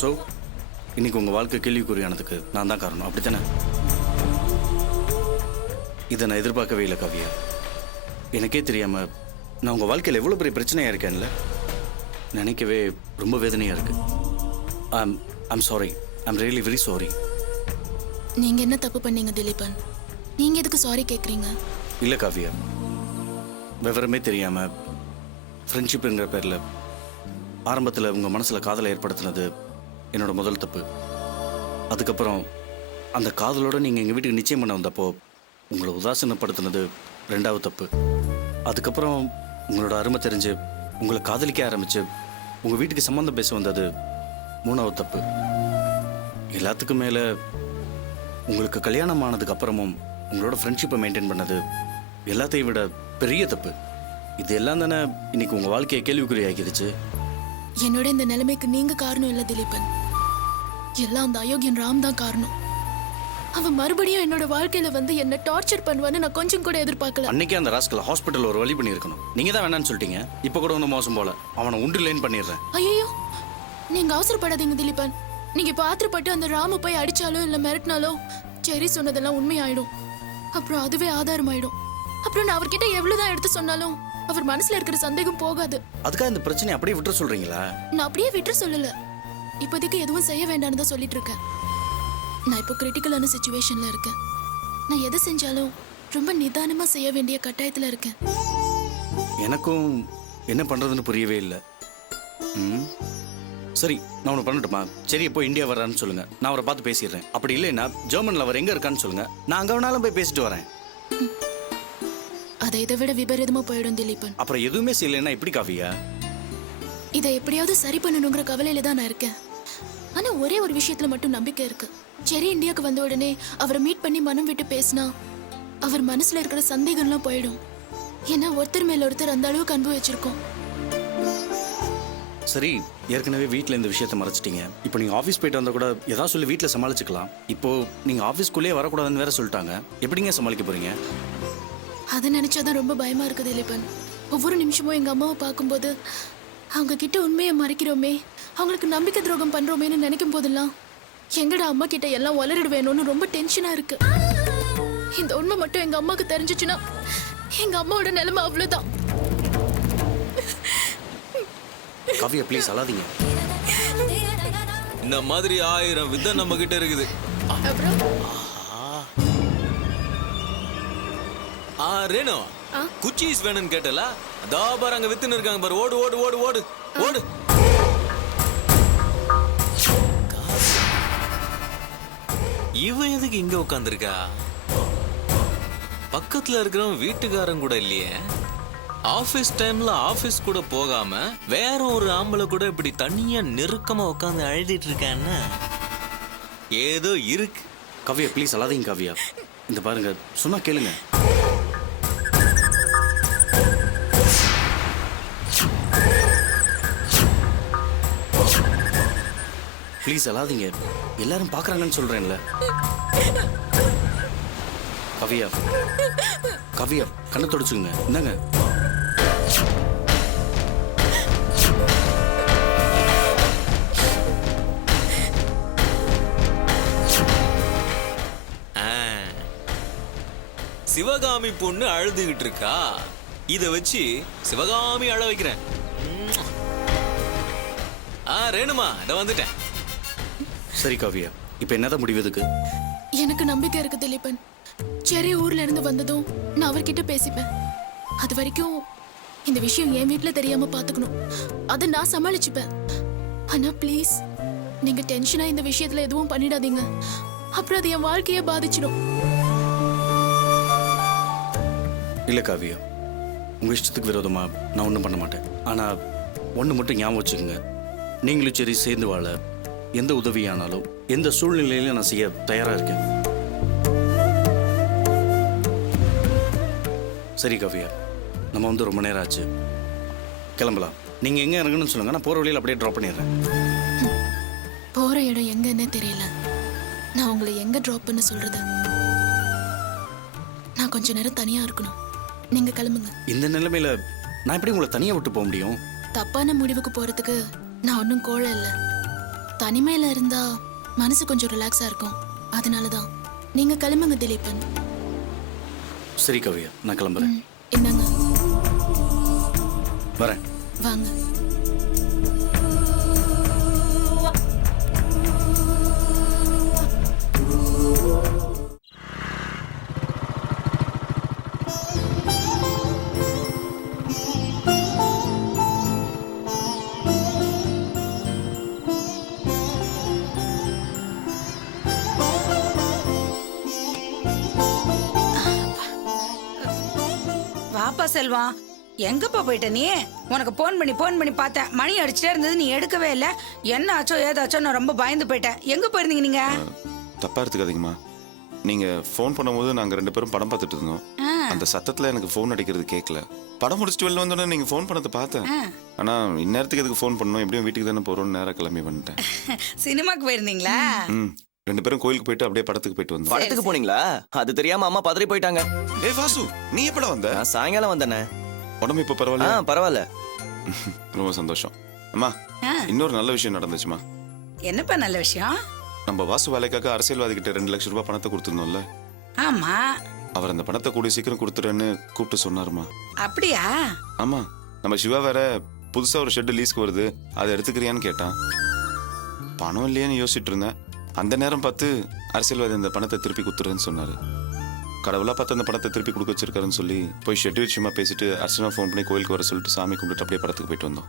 So இன்னைக்கு உங்கள் வாழ்க்கை கேள்விக்குறியானதுக்கு நான் தான் காரணம், அப்படித்தானே? இதை நான் எதிர்பார்க்கவே இல்லை காவியா. எனக்கே தெரியாமல் நான் உங்கள் வாழ்க்கையில் எவ்வளோ பெரிய பிரச்சனையாக இருக்கேன்ல, நினைக்கவே ரொம்ப வேதனையாக இருக்கு. I'm sorry, I'm really very sorry. நீங்க என்ன தப்பு பண்ணீங்க திலீபன்? நீங்க எதுக்கு சாரி கேக்குறீங்க? இல்லை காவியா, விவரமே தெரியாமல் ஃப்ரெண்ட்ஷிப்புங்கிற பேரில் ஆரம்பத்தில் உங்கள் மனசில் காதலை ஏற்படுத்தினது என்னோட முதல் தப்பு. அதுக்கப்புறம் அந்த காதலோடு நீங்கள் எங்கள் வீட்டுக்கு நிச்சயம் பண்ண வந்தப்போ உங்களை உதாசீனப்படுத்தினது ரெண்டாவது தப்பு. அதுக்கப்புறம் உங்களோட அருமை தெரிஞ்சு உங்களை காதலிக்க ஆரம்பித்து உங்கள் வீட்டுக்கு சம்மந்தம் பேச வந்தது மூணாவது தப்பு. எல்லாத்துக்கும் மேலே உங்களுக்கு கல்யாணம் ஆனதுக்கு அப்புறமும் உங்களோட ஃப்ரெண்ட்ஷிப்பை மெயின்டைன் பண்ணது எல்லாத்தையும் விட பெரிய தப்பு. இது எல்லாம் தானே இன்னைக்கு உங்கள் வாழ்க்கையை கேள்விக்குறி ஆக்கிடுச்சு. என்னோட இந்த நிலைமைக்கு நீங்க காரணம் இல்ல திலீபன், எல்லாம் அந்த அயோக்கியன் ராம் தான் காரணம். அவன் மறுபடியும் என்னோட வாழ்க்கையில வந்து என்ன டார்ச்சர் பண்ணுவான்னு நான் கொஞ்சம் கூட எதிர்பார்க்கல. அன்னைக்கே அந்த ராஸ்கல் ஹாஸ்பிட்டல் ஒரு வழி பண்ணியிருக்கணும். நீங்க தான் வேணான்னு சொல்லிட்டீங்க. இப்போ கூட ஒன்றும் மோசம் போல. அவனை உண்டு லைன் பண்ணிடுறேன். ஐயோ, நீங்க அவசரப்படாதீங்க திலீபன். நீங்க இப்ப ஆத்திரப்பட்டு அந்த ராம போய் அடிச்சாலோ இல்ல மிரட்டினாலோ சரி சொன்னதெல்லாம் உண்மையாயிடும். அப்புறம் அதுவே ஆதாரம் ஆயிடும். அப்புறம் நான் அவர்கிட்ட எவ்வளவுதான் எடுத்து சொன்னாலும் அவர் மனசுல இருக்கிற சந்தேகம் போகாது. அதுக்காக இந்த பிரச்சனை அப்படியே விட்டுற சொல்றீங்களா? நான் அப்படியே விட்டுற சொல்லல, இப்போதைக்கு எதுவும் செய்ய வேண்டாம்னு தான் சொல்லிட்டு இருக்கேன். நான் இப்போ கிரிட்டிக்கலான சிச்சுவேஷன்ல இருக்கேன். நான் எதை செஞ்சாலும் ரொம்ப நிதானமா செய்ய வேண்டிய கட்டாயத்துல இருக்கேன். எனக்கும் என்ன பண்றதுன்னு புரியவே இல்லை. சரி, நான் ஒன்று பண்ணட்டுமா? சரி, இப்போ இந்தியா வர்றான்னு சொல்லுங்க, நான் அவரை பார்த்து பேசிடுறேன். அப்படி இல்லைன்னா ஜெர்மன்ல அவர் எங்க இருக்கான்னு சொல்லுங்க, நான் அங்க வேணாலும் போய் பேசிட்டு வரேன். அதை இதை விட விபரீதமா போயிடும் திலீபன். அப்புறம் எதுவுமே செய்யலைன்னா எப்படி காவியா? இதை எப்படியாவது சரி பண்ணணுங்கிற கவலையில தான் நான் இருக்கேன். ஆனா ஒரே ஒரு விஷயத்துல மட்டும் நம்பிக்கை இருக்கு. சரி, இந்தியாவுக்கு வந்த உடனே அவரை மீட் பண்ணி மனம் விட்டு பேசினா அவர் மனசுல இருக்கிற சந்தேகம்லாம் போயிடும். ஏன்னா ஒருத்தர் மேல ஒருத்தர் அந்த அளவுக்கு அன்பு வச்சிருக்கோம். சரி, ஏற்கனவே வீட்டில் இந்த விஷயத்த மறைச்சிட்டீங்க. இப்போ நீங்கள் ஆஃபீஸ் போயிட்டு வந்தால் கூட ஏதாவது சொல்லி வீட்டில் சமாளிச்சுக்கலாம். இப்போ நீங்கள் ஆஃபீஸ்க்குள்ளேயே வரக்கூடாதுன்னு வேற சொல்லிட்டாங்க. எப்படிங்க சமாளிக்க போறீங்க? அதை நினைச்சாதான் ரொம்ப பயமா இருக்குது திலீபன். ஒவ்வொரு நிமிஷமும் எங்க அம்மாவை பார்க்கும்போது அவங்க கிட்ட உண்மையை மறைக்கிறோமே, அவங்களுக்கு நம்பிக்கை துரோகம் பண்றோமேன்னு நினைக்கும் போதெல்லாம் எங்கடா அம்மா கிட்ட எல்லாம் வளரிடுவேணும்னு ரொம்ப டென்ஷனா இருக்கு. இந்த உண்மை மட்டும் எங்க அம்மாக்கு தெரிஞ்சிச்சுன்னா எங்க அம்மாவோட நிலைமை அவ்வளவுதான். காவியா ப்ளீஸ் அழாதீங்க. இந்த மாதிரி 1000 வித்தை நம்ம கிட்ட இருக்குது. ரேணு, குச்சீஸ் வேணும்னு கேட்டல, அதோ பாரு அங்க வித்துன்னு இருக்காங்க பாரு. ஓடு ஓடு ஓடு ஓடு ஓடு. இவன் எதுக்கு இங்க உட்காந்துருக்கா? பக்கத்துல இருக்கிறவன் வீட்டுக்காரன் கூட இல்லையே. ஆபீஸ் டைம்ல ஆபீஸ் கூட போகாம வேற ஒரு ஆம்பளை கூட இப்படி தனியா நெருக்கமா உட்காந்து அழுதிட்டு இருக்கான்னு ஏதோ இருக்கு. காவியா ப்ளீஸ் அழாதீங்க காவியா. இந்த பாருங்க, சொன்னா கேளுங்க. ப்ளீஸ் அழாதீங்க, எல்லாரும் பார்க்கறாங்கன்னு சொல்றேன்ல. காவியா காவியா கண்ணை தொடச்சுங்க. என்னங்க? சிவகாமி பொண்ணு அழுதுகிட்டு இருக்கா, இத வச்சு சிவகாமி அழ வைக்கிறேன். ரேணுமா, இத வந்துட்டேன். சரி காவியா, இப்ப என்னதான் முடிவு இதுக்கு? எனக்கு நம்பிக்கை இருக்கு திலீபன். சரி, ஊர்ல இருந்து வந்ததும் நான் அவர்கிட்ட பேசிப்பேன். அது வரைக்கும் இந்த விஷயம் என் வீட்டுல தெரியாம பாத்துக்கணும். அதை நான் சமாளிச்சுப்பேன். ஆனா ப்ளீஸ், நீங்க டென்ஷனா இந்த விஷயத்துல எதுவும் பண்ணிடாதீங்க. அப்புறம் அது என் வாழ்க்கையை பாதிச்சிடும். இல்லை காவியா, உங்கள் இஷ்டத்துக்கு விரோதமா நான் ஒன்றும் பண்ண மாட்டேன். ஆனால் ஒன்று மட்டும் ஞாபகம் வச்சுக்கோங்க, நீங்களும் சரி சேர்ந்து வாழ எந்த உதவியானாலும் எந்த சூழ்நிலையிலும் நான் செய்ய தயாராக இருக்கேன். சரி காவியா, நம்ம வந்து ரொம்ப நேரம் ஆச்சு, கிளம்பலாம். நீங்கள் எங்கே இறங்கணும்னு சொல்லுங்கள், நான் போகிற வழியில் அப்படியே ட்ராப் பண்ணிடுறேன். போகிற இடம் எங்கன்னே தெரியல, நான் உங்களை எங்கே ட்ராப் பண்ண சொல்கிறது? நான் கொஞ்ச நேரம் தனியாக இருக்கணும். நீங்க கிளம்புங்க. இந்த நிலைமையில நான் எப்படி உங்களை தனியா விட்டு போக முடியும்? தப்பான முடிவுக்கு போறதுக்கு நான் ஒன்னும் கோழ இல்ல. தனிமையில இருந்தா மனசு கொஞ்சம் ரிலாக்ஸா இருக்கும். அதனாலதான் நீங்க கிளம்புங்க திலீபன். சரி கவியா, நான் கிளம்புறேன். என்னங்க, வரேன். வாங்க. வாப்பா செல்வம், எங்கப்பா போயிட்ட நீ? உனக்கு போன் பண்ணி பார்த்தேன். மணி அடிச்சுட்டே இருந்தது, நீ எடுக்கவே இல்ல. என்ன ஆச்சோ ஏதாச்சோ நான் ரொம்ப பயந்து போயிட்டேன். எங்க போயிருந்தீங்க நீங்க? தப்பா எடுத்துக்காதீங்கம்மா. நீங்க ஃபோன் பண்ணும்போது நாங்க 2 பேரும் படம் பார்த்துட்டு இருந்தோம். அந்த சத்தத்துல எனக்கு ஃபோன் அடிக்கிறது கேட்கல. படம் முடிச்சுட்டு வெளில வந்தோடனே நீங்க ஃபோன் பண்ணதை பார்த்தேன். ஆனா இந்நேரத்துக்கு எதுக்கு ஃபோன் பண்ணணும், எப்படியும் வீட்டுக்கு தானே போறோம்னு நேரா கிளம்பி வந்துட்டேன். சினிமாக்கு போயிருந்தீங்களா? 2 பேரும் கோயிலுக்கு போயிட்டு அப்படியே படத்துக்கு போயிட்டு வந்தோம். படத்துக்கு போனீங்களா? அது தெரியாம அம்மா பதறி போயிட்டாங்க. ஏய் வாசு, நீ எப்படா வந்த? நான் சாயங்காலம் வந்தேனே. உடம்பு இப்ப பரவாயில்ல? பரவாயில்ல. ரொம்ப சந்தோஷம். அம்மா, இன்னொரு நல்ல விஷயம் நடந்துச்சுமா. என்னப்பா நல்ல விஷயம்? நம்ம வாசு வேலைக்காக அரசியல்வாதி கிட்ட 2 லட்சம் ரூபாய் பணத்தை கொடுத்துருந்தோம்ல. ஆமா. அவர் அந்த பணத்தை கூடிய சீக்கிரம் கொடுத்துறேன்னு கூப்பிட்டு சொன்னாருமா. அப்படியா? ஆமா, நம்ம சிவா வேற புதுசா ஒரு ஷெட் லீஸ்க்கு வருது, அதை எடுத்துக்கிறியான்னு கேட்டான். பணம் இல்லையேன்னு யோசிச்சுட்டு இருந்தேன். அந்த நேரம் பார்த்து அரசியல்வாதி அந்த பணத்தை திருப்பி கொடுத்துறேன்னு சொன்னாரு. கடவுளா பார்த்து அந்த பணத்தை திருப்பி கொடுக்க வச்சிருக்காருன்னு சொல்லி போய் ஷெட் விஷயமா பேசிட்டு அர்ச்சனா ஃபோன் பண்ணி கோயிலுக்கு வர சொல்லிட்டு சாமி கும்பிட்டு அப்படியே படத்துக்கு போயிட்டு வந்தோம்.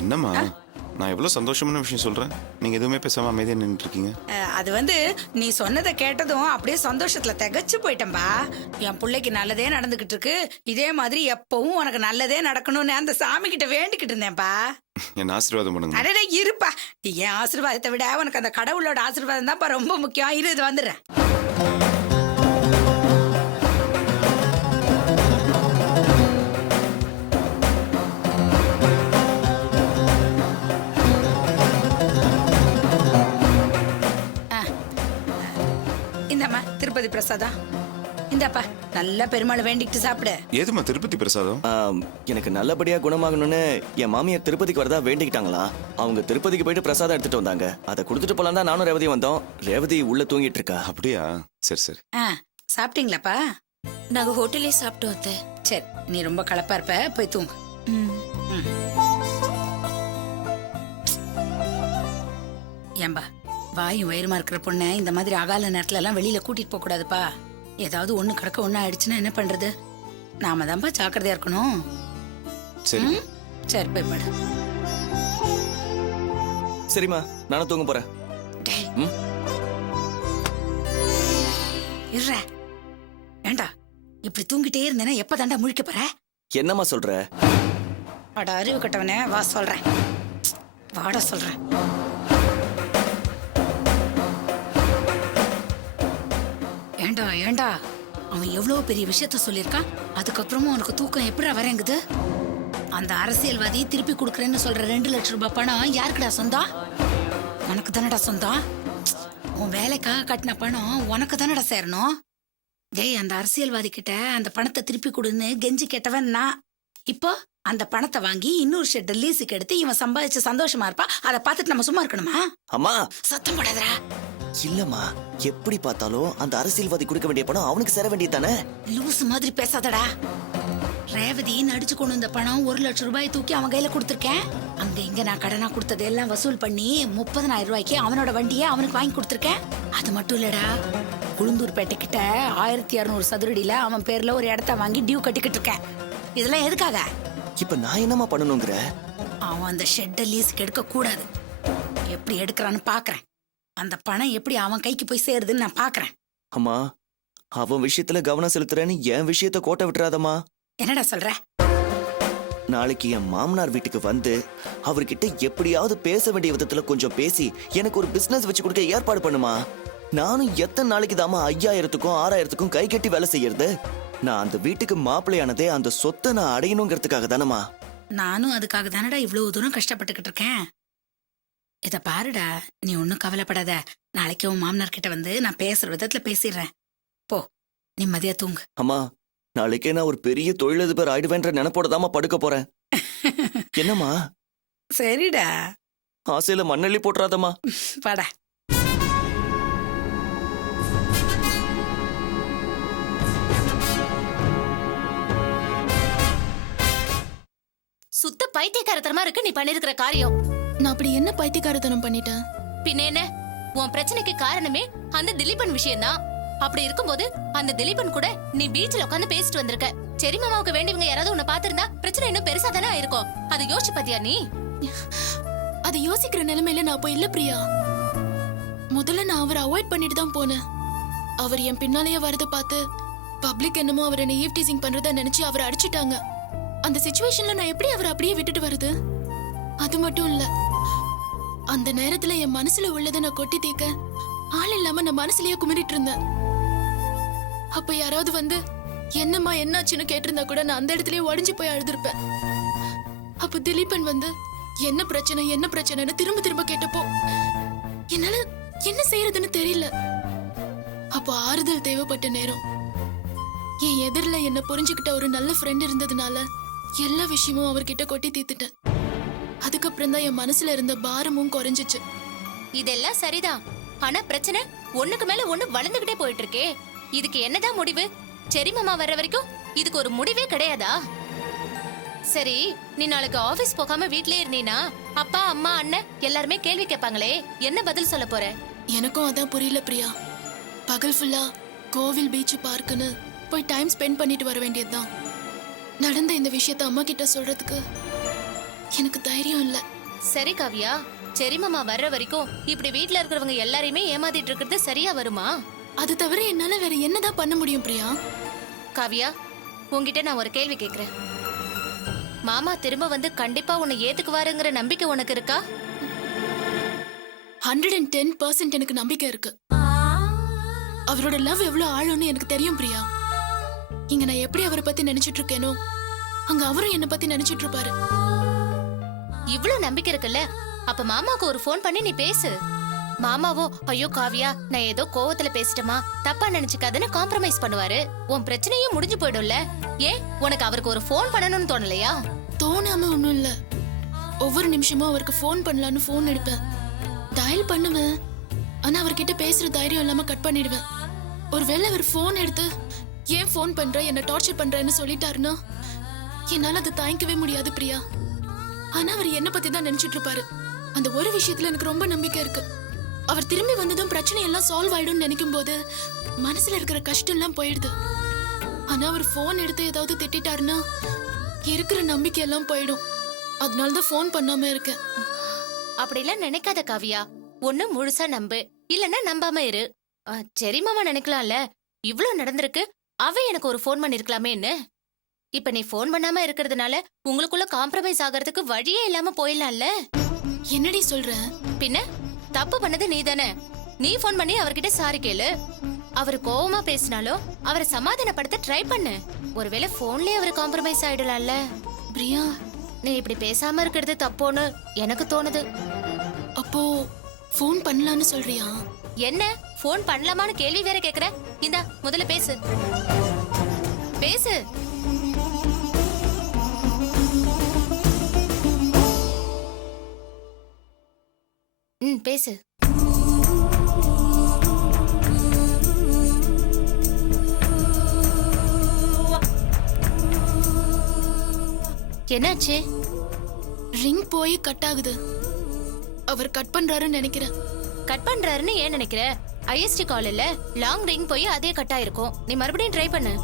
என்னம்மா, நான் எவ்வளவு சந்தோஷமான விஷயம் சொல்றேன், நீங்க எதுவுமே பேசாம அமைதியா நின்றுட்டு இருக்கீங்க. அது வந்து நீ சொன்னதை கேட்டதும் அப்படியே சந்தோஷத்துல திகச்சு போயிட்டேன்பா. என் பிள்ளைக்கு நல்லதே நடந்துகிட்டு இருக்கு, இதே மாதிரி எப்பவும் உனக்கு நல்லதே நடக்கணும்னு அந்த சாமி கிட்ட வேண்டிக்கிட்டு இருந்தேன்ப்பா. என்ன ஆசீர்வாதம் பண்ணுங்க. அடடே இருப்பா, என் ஆசீர்வாதத்தை விட உனக்கு அந்த கடவுளோட ஆசீர்வாதம் தான்ப்பா ரொம்ப முக்கியம். இது வந்துடுறேன். இந்தம்மா திருப்பதி பிரசாதம். இந்தப்பா நல்லா பெருமாளை வேண்டிக்கிட்டு சாப்பிடு. ஏதுமா திருப்பதி பிரசாதம்? எனக்கு நல்லபடியா குணமாகணும்னு என் மாமியார் திருப்பதிக்கு வரதா வேண்டிக்கிட்டாங்களா. அவங்க திருப்பதிக்கு போயிட்டு பிரசாதம் எடுத்துட்டு வந்தாங்க. அதை கொடுத்துட்டு போலாம் தான் நானும் ரேவதியும் வந்தோம். ரேவதி உள்ள தூங்கிட்டு இருக்கா. அப்படியா? சரி சரி. சாப்பிட்டீங்களாப்பா? நாங்க ஹோட்டல்லே சாப்பிட்டு வந்தேன். சரி, நீ ரொம்ப களைப்பா இருப்ப, போய் தூங்கு. ஏம்பா, வாயும் வயிறுமா இருக்கிற பொண்ணை இந்த மாதிரி அகால நேரத்துல எல்லாம் வெளியில கூட்டிட்டு போக கூடாதுப்பா. ஏதாவது ஒண்ணு கிடக்க ஒண்ணு ஆயிடுச்சுன்னா என்ன பண்றது? நாம தான்ப்பா ஜாக்கிரதையா இருக்கணும். சரி சரி, போய் படு. சரிம்மா, நானும் தூங்க போறேன். டேய், இருடா. ஏண்டா இப்படி தூங்கிட்டே இருந்தேன்னா எப்ப தாண்டா முழிக்க போற? என்னம்மா சொல்ற? வாடா அறிவு கட்டவனே, வா சொல்றேன். வாடா சொல்றேன். ஏண்டா ஏண்டா, அவன் எவ்வளவு பெரிய விஷயத்த சொல்லியிருக்கான். அதுக்கப்புறமும் உனக்கு தூக்கம் எப்படா வரேங்குது? அந்த அரசியல்வாதி திருப்பி கொடுக்கறேன்னு சொல்ற 2 லட்சம் ரூபாய் பணம் யாருக்குடா சொந்தம்? உனக்கு தானடா சொந்தம். உன் வேலைக்காக கட்டின பணம் உனக்கு தானடா சேரணும். டேய், அந்த அரசியல்வாதி கிட்ட அந்த பணத்தை திருப்பி கொடுன்னு கெஞ்சி கேட்டவன் நான். இப்போ அந்த பணத்தை வாங்கி இன்னொரு ஷெட் லீஸுக்கு எடுத்து இவன் சம்பாதிச்சு சந்தோஷமா இருப்பா. அதை பார்த்துட்டு நம்ம சும்மா இருக்கணுமா? அம்மா சத்தம் போடாதடா. இல்லம்மா, எப்படி பார்த்தாலும் அந்த அரசியல்வாதி கொடுக்க வேண்டிய பணம் அவனுக்கு சேர வேண்டியது தானே. லூசு மாதிரி பேசாதடா. ரேவதி நடிச்சு கொண்டு வந்த பணம் 1 லட்சம் ரூபாய் தூக்கி அவன் கையில கொடுத்துருக்கேன். அங்க இங்க நான் கடனா கொடுத்தது எல்லாம் வசூல் பண்ணி 30,000 ரூபாய்க்கு அவனோட வண்டியை அவனுக்கு வாங்கி கொடுத்துருக்கேன். அது மட்டும் இல்லடா, குளுந்தூர்பேட்டை கிட்ட 1200 சதுரடியில அவன் பேர்ல ஒரு இடத்த வாங்கி டியூ கட்டிக்கிட்டு இருக்கேன். இதெல்லாம் எதுக்காக? இப்ப நான் என்னம்மா பண்ணணுங்கிற? அவன் அந்த ஷெட்டை லீஸுக்கு எடுக்க கூடாது. எப்படி எடுக்கிறான்னு பாக்குறேன். அந்த பணம் எப்படி அவன் கைக்கு போய் சேருதுன்னு நான் பாக்குறேன். அம்மா, அவன் விஷயத்துல கவனம் செலுத்துறேன்னு என் விஷயத்த கோட்டை விட்டுறாதம்மா. என்னடா சொல்ற? நாளைக்கு என் மாமனார் வீட்டுக்கு வந்து அவர்கிட்ட எப்படியாவது பேச வேண்டிய விதத்துல கொஞ்சம் பேசி எனக்கு ஒரு பிசினஸ் வச்சு கொடுக்க ஏற்பாடு பண்ணுமா. நானும் எத்தனை நாளைக்கு தாமா 5000க்கும் 6000க்கும் கை கட்டி வேலை செய்யறது? நான் அந்த வீட்டுக்கு மாப்பிள்ளையானதே அந்த சொத்தை நான் அடையணுங்கிறதுக்காக தானம்மா. நானும் அதுக்காக தானடா இவ்வளவு தூரம் கஷ்டப்பட்டுக்கிட்டு இருக்கேன். இத பாருடா, நீ ஒன்னும் கவலைப்படாத. நாளைக்கு உன் மாமனார் கிட்ட வந்து நான் பேசுற விதத்துல பேசிடுறேன். போ, நிம்மதியா தூங்கு. அம்மா, நாளைக்கே நான் ஒரு பெரிய தொழிலதிபர் ஆயிடுவேன்ற நினைப்போட தாமா படுக்க போறேன். என்னம்மா, சரிடா, ஆசையில மண்ணள்ளி போட்டுறாதம்மா. வாடா. சுத்த பைத்தியக்காரத்தனமா இருக்கு நீ பண்ணிருக்கிற காரியம். நான் அப்படி என்ன பைத்தியக்காரத்தனம் பண்ணிட்டேன்? பின்ன என்ன, உன் பிரச்சனைக்கு காரணமே அந்த திலீபன் விஷயம்தான். அப்படி இருக்கும்போது அந்த திலீபன் கூட நீ பீச்ல உட்காந்து பேசிட்டு வந்திருக்க. சரி மாமாவுக்கு வேண்டியவங்க யாராவது உன்னை பாத்திருந்தா பிரச்சனை இன்னும் பெருசா தானே ஆயிருக்கும். அதை யோசிச்சு பாத்தியா நீ? அதை யோசிக்கிற நிலைமையில நான் போய் இல்ல பிரியா. முதல்ல நான் அவரை அவாய்ட் பண்ணிட்டு தான் போனேன். அவர் என் பின்னாலேயே வரதை பார்த்து பப்ளிக் என்னமோ அவரை ஈவ் டீசிங் பண்றதா நினைச்சு அவரை அடிச்சுட்டாங்க. அந்த சிச்சுவேஷன்ல நான் எப்படி அவரை அப்படியே விட்டுட்டு வருது? அது மட்டும் இல்ல, அந்த நேரத்துல என் மனசுல உள்ளதை நான் கொட்டி தீக்க ஆள் இல்லாம நான் மனசுலயே குமிரிட்டு இருந்தேன். அப்ப யாராவது வந்து என்னம்மா என்னாச்சுன்னு கேட்டிருந்தா கூட நான் அந்த இடத்துலயே உடஞ்சு போய் அழுதுருப்பேன். அப்ப திலீபன் வந்து என்ன பிரச்சனைன்னு திரும்ப திரும்ப கேட்டப்போ என்னால என்ன செய்யறதுன்னு தெரியல. அப்போ ஆறுதல் தேவைப்பட்ட நேரம். என் எதிரில என்ன புரிஞ்சுக்கிட்ட ஒரு நல்ல ஃப்ரெண்ட் இருந்ததுனால எல்லா விஷயமும் அவர்கிட்ட கொட்டி தீர்த்துட்டேன். அதுக்கப்புறம் தான் என் மனசுல இருந்த பாரமும் குறைஞ்சிச்சு. இதெல்லாம் சரிதான். ஆனா பிரச்சனை ஒண்ணுக்கு மேல ஒண்ணு வளர்ந்துகிட்டே போயிட்டு இருக்கே. இதுக்கு என்னதான் முடிவு? சரி மாமா வர்ற வரைக்கும் இதுக்கு ஒரு முடிவே கிடையாதா? சரி, நீ நாளைக்கு ஆபீஸ் போகாம வீட்லயே இருந்தீனா அப்பா அம்மா அண்ணன் எல்லாருமே கேள்வி கேட்பாங்களே, என்ன பதில் சொல்ல போற? எனக்கும் அதான் புரியல பிரியா. பகல் ஃபுல்லா கோவில் பீச் பார்க்குன்னு போய் டைம் ஸ்பெண்ட் பண்ணிட்டு வர வேண்டியதுதான். நடந்த இந்த விஷயத்த அம்மா கிட்ட சொல்றதுக்கு எனக்கு தைரியம் இல்ல. சரி காவியா, சரி மாமா வர்ற வரைக்கும் இப்படி வீட்ல இருக்கிறவங்க எல்லாரையுமே ஏமாத்திட்டு இருக்கிறது சரியா வருமா? அது தவிர என்னால வேற என்னதான் பண்ண முடியும் பிரியா? காவியா, உன்கிட்ட நான் ஒரு கேள்வி கேக்குறேன். மாமா திரும்ப வந்து கண்டிப்பா உன்னை ஏத்துக்குவாருங்கிற நம்பிக்கை உனக்கு இருக்கா? 110% எனக்கு நம்பிக்கை இருக்கு. அவரோட லவ் எவ்வளவு ஆழம்னு எனக்கு தெரியும் பிரியா. இங்க நான் எப்படி அவரை பத்தி நினைச்சிட்டு இருக்கேனோ அங்க அவரும் என்ன பத்தி நினைச்சிட்டு இருப்பாரு. இவ்வளவு நம்பிக்கை இருக்குல்ல, அப்ப மாமாவுக்கு ஒரு ஃபோன் பண்ணி நீ பேசு. மாமாவோ ஐயோ காவியா நான் ஏதோ கோவத்துல பேசிட்டமா தப்பா நினைச்சுக்காதுன்னு காம்ப்ரமைஸ் பண்ணுவாரு. உன் பிரச்சனையும் முடிஞ்சு போயிடும்ல. ஏன் உனக்கு அவருக்கு ஒரு ஃபோன் பண்ணணும்னு தோணலையா? தோணாம ஒண்ணும் இல்ல. ஒவ்வொரு நிமிஷமும் அவருக்கு ஃபோன் பண்ணலான்னு ஃபோன் எடுப்பேன், டயல் பண்ணுவேன். ஆனா அவர்கிட்ட பேசுற தைரியம் இல்லாம கட் பண்ணிடுவேன். ஒருவேளை அவர் ஃபோன் எடுத்து ஏன் ஃபோன் பண்ற, என்ன டார்ச்சர் பண்றேன்னு சொல்லிட்டாருன்னா என்னால அதை தாங்கிக்கவே முடியாது பிரியா. ஆனா அவர் என்ன பத்தி தான் நினைச்சிட்டு இருப்பாரு. அந்த ஒரு விஷயத்துல எனக்கு ரொம்ப நம்பிக்கை இருக்கு. அவர் திரும்பி வந்ததும் பிரச்சனை எல்லாம் சால்வ் ஆயிடும்னு நினைக்கும் போது மனசுல இருக்கிற கஷ்டம் எல்லாம் போயிடுது. ஆனா அவர் போன் எடுத்து ஏதாவது திட்டாருன்னா இருக்கிற நம்பிக்கை எல்லாம் போயிடும். அதனாலதான் போன் பண்ணாம இருக்கேன். அப்படிலாம் நினைக்காத காவியா. ஒண்ணு முழுசா நம்பு, இல்லன்னா நம்பாம இரு. சரி மாமா நினைக்கலாம்ல, இவ்வளவு நடந்திருக்கு, அவ எனக்கு ஒரு ஃபோன் பண்ணிருக்கலாமேன்னு. இப்ப நீ ஃபோன் பண்ணாம இருக்கிறதுனால உங்களுக்குள்ள காம்ப்ரமைஸ் ஆகிறதுக்கு வழியே இல்லாம போயிடலாம்ல. என்னடி சொல்ற? பின்ன தப்பு பண்ணது நீ தானே. நீ ஃபோன் பண்ணி அவர்கிட்ட சாரி கேளு. அவர் கோவமா பேசினாலும் அவரை சமாதானப்படுத்த ட்ரை பண்ணு. ஒருவேளை போன்லயே அவர் காம்ப்ரமைஸ் ஆயிடலாம்ல. பிரியா, நீ இப்படி பேசாம இருக்கிறது தப்போன்னு எனக்கு தோணுது. அப்போ ஃபோன் பண்ணலாம்னு சொல்றியா? என்ன ஃபோன் பண்ணலாமான்னு கேள்வி வேற கேக்குற? இந்தா முதல்ல பேசு பேசு. பேசு. என்னாச்சு? ரிங் போய் கட் ஆகுது. அவர் கட் பண்றாருன்னு நினைக்கிறேன். கட் பண்றாருன்னு ஏன் நினைக்கிற? ஐஎஸ்டி கால் இல்ல, லாங் ரிங் போய் அதே கட் ஆயிருக்கும். நீ மறுபடியும் ட்ரை பண்ணு.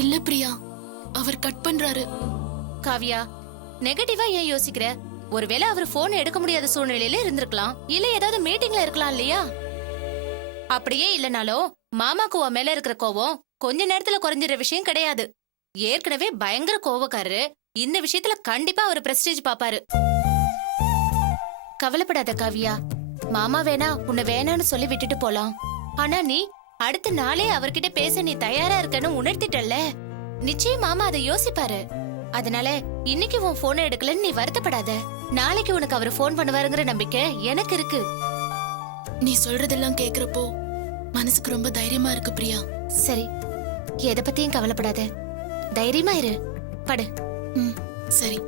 இல்ல பிரியா, அவர் கட் பண்றாரு. காவியா, நெகட்டிவா ஏன் யோசிக்கிற? ஒருவேளை அவர் போன் எடுக்க முடியாத சூழ்நிலையில இருந்திருக்கலாம், இல்ல ஏதாவது மீட்டிங்ல இருக்கலாம் இல்லையா? அப்படியே இல்லனாலும் மாமாக்கு உன் மேல இருக்கிற கோவம் கொஞ்ச நேரத்துல குறைஞ்சிற விஷயம் கிடையாது. ஏற்கனவே பயங்கர கோவக்காரரு. இந்த விஷயத்துல கண்டிப்பா அவர் பிரஸ்டீஜ் பாப்பாரு. கவலைப்படாத காவியா. மாமா வேணா உன்னை வேணான்னு சொல்லி விட்டுட்டு போலாம். ஆனா நீ அடுத்த நாளே அவர்கிட்ட பேச நீ தயாரா இருக்கன்னு உணர்த்திட்டல்ல. நிச்சயம் மாமா அதை யோசிப்பாரு. அதனால இன்னைக்கு உன் போனை எடுக்கலன்னு நீ வருத்தப்படாத. நாளைக்கு உனக்கு அவர் போன் பண்ணுவாருங்கிற நம்பிக்கை எனக்கு இருக்கு. நீ சொல்றதெல்லாம் கேக்குறப்போ மனசுக்கு ரொம்ப தைரியமா இருக்கு பிரியா. சரி, எதை பத்தியும் கவலைப்படாத, தைரியமா இரு. படு. ம், சரி.